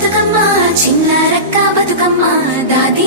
బతుకమ్మ చిన్న రక్క బతుకమ్మ దాదీ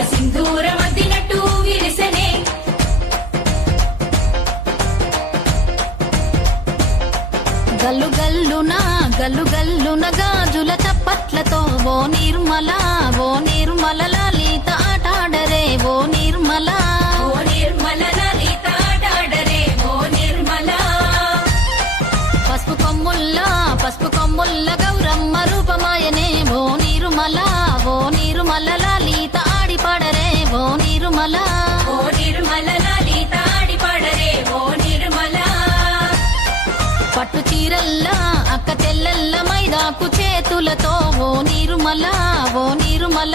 కన్నుల సింధూరమద్దినట్టు విరిసనే. గల్లు గల్లున గల్లు గల్లున గాజుల చప్పట్లతో ఓ నిర్మలా నాకు చేతులతో ఓ నిర్మల ఓ నిర్మల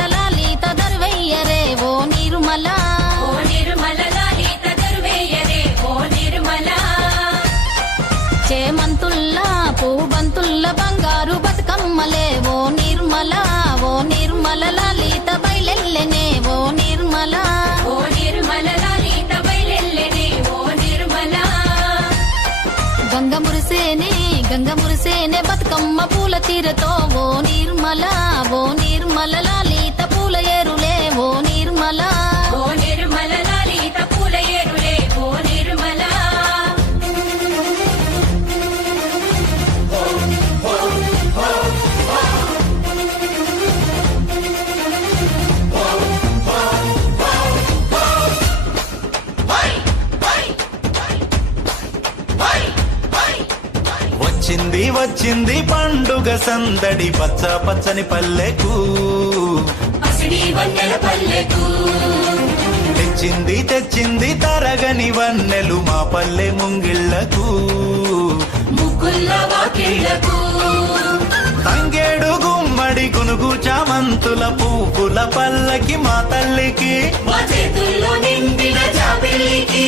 వచ్చింది పండుగ సందడి పచ్చ పచ్చని పల్లెకు. తెచ్చింది తెచ్చింది తరగని వన్నెలు మా పల్లె ముంగిళ్ళకు. తంగేడు గుమ్మడి గునుగు చామంతుల పువ్వుల పల్లకి మా తల్లికి. మా చేతుల్లో నిండిన జాబిల్లికి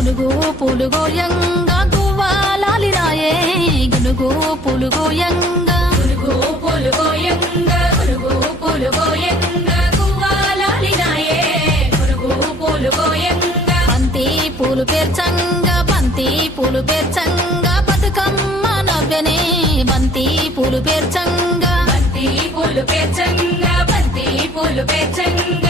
గునుగు పులుగోయంగా గువ్వాలాలి రాయే. గునుగు పులుగోయంగా గురుగు పులుగోయంగా గురుగు పులుగోయంగా బంతి పూలు పేర్చంగా బంతి పూలు పేర్చంగా బతుకమ్మ నవ్వెనే. బంతి పూలు పేర్చంగా. బంతి పూలు పేర్చంగా బంతి పూలు పేర్చంగా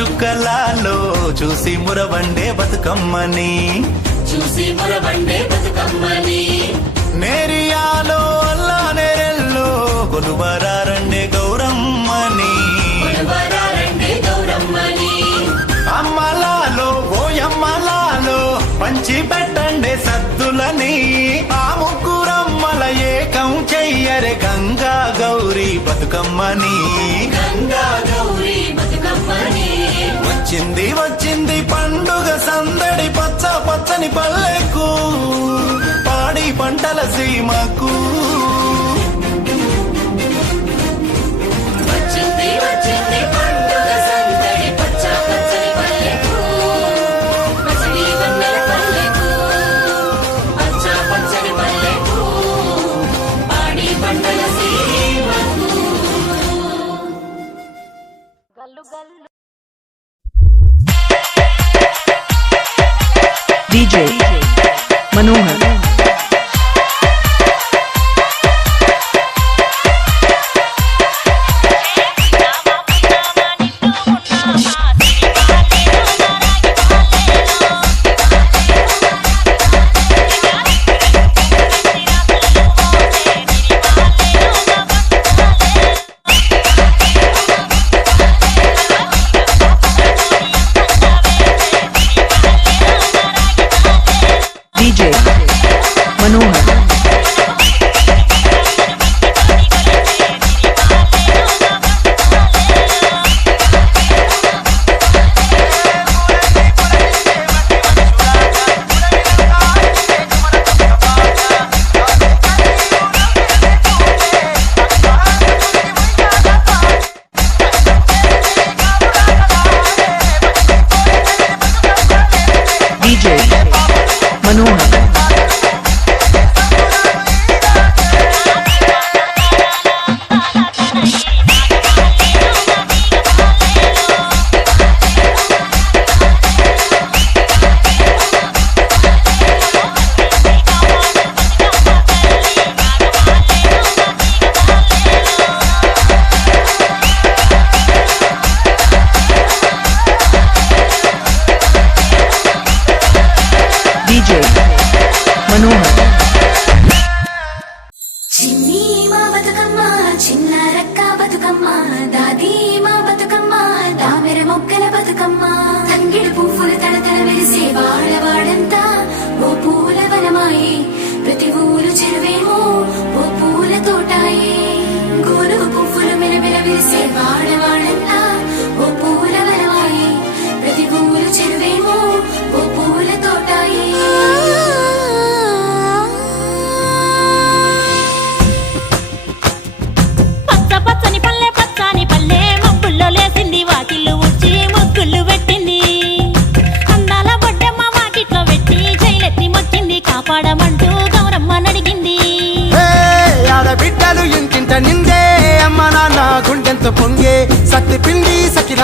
చుక్కలాలో చూసి మురవండే బతుకమ్మని. చూసి మురబండే బతుకమ్మని. నేరియాలో అల్లా నేరెల్లో కొలువరారండే గౌరమ్మని. అమ్మలాలో ఓయమ్మలాలో పంచి పెట్టండే సద్దులని. ఆ ముగ్గురమ్మల ఏకం చెయ్యరే గంగా గౌరీ బతుకమ్మని. గంగా గౌరీ బతుకమ్మని వచ్చింది వచ్చింది పండుగ సందడి పచ్చ పచ్చని పల్లెకు పాడి పంటల సీమకు.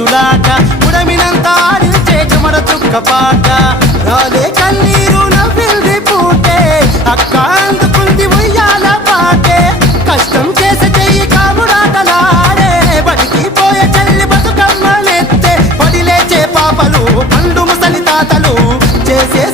మనుషులాట ఉడమినంత ఆడితే చుక్క పాట. రాలే కన్నీరు నవ్వింది పూటే అక్క అందుకుంది ఉయ్యాల పాటే. కష్టం చేసి చెయ్యి కాముడాటలాడే బతికి పోయే చల్లి బతుకమ్మ నెత్తే. పడిలేచే పాపలు పండు ముసలి తాతలు చేసే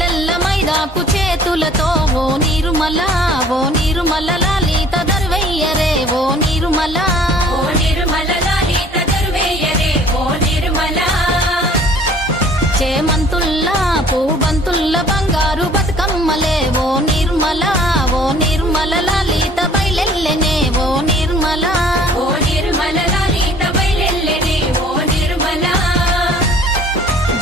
ఇళ్ళల్ల మైదాకు చేతులతో ఓ నిర్మలా ఓ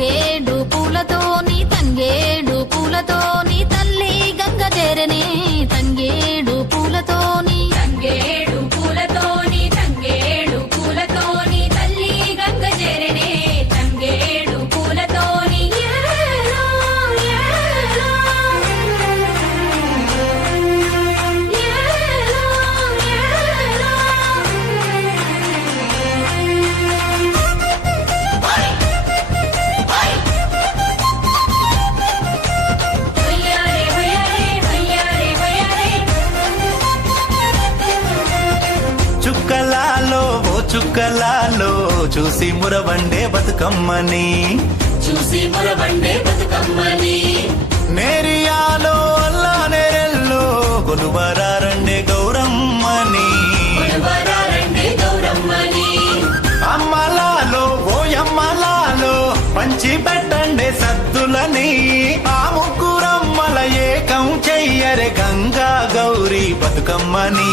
తంగేడు పూలతోని తంగేడు పూలతోని తల్లి గంగ చేరనే తంగేడు పూలతోని తంగేడు బతుకమ్మని. చూసి మురబండే బతుకమ్మని. నేరియాలో అల్లా నేరెల్లో కొలువరారండే గౌరమ్మని. గౌరమ్మని. అమ్మలాలో ఓయమ్మలాలో పంచి పెట్టండే సద్దులని ఆ ముగ్గురమ్మల ఏకం చెయ్యరే గంగా గౌరీ బతుకమ్మని.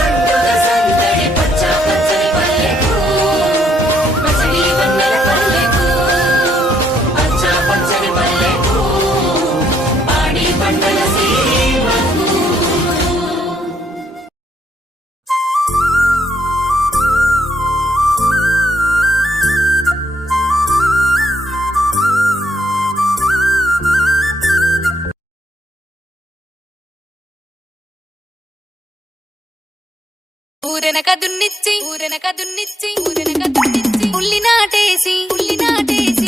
ఊరెనక దున్నిచ్చి ఊరెనక దున్నిచ్చి ఊరెనక దున్నిచ్చి ఉల్లి నాటేసి ఉల్లి నాటేసి.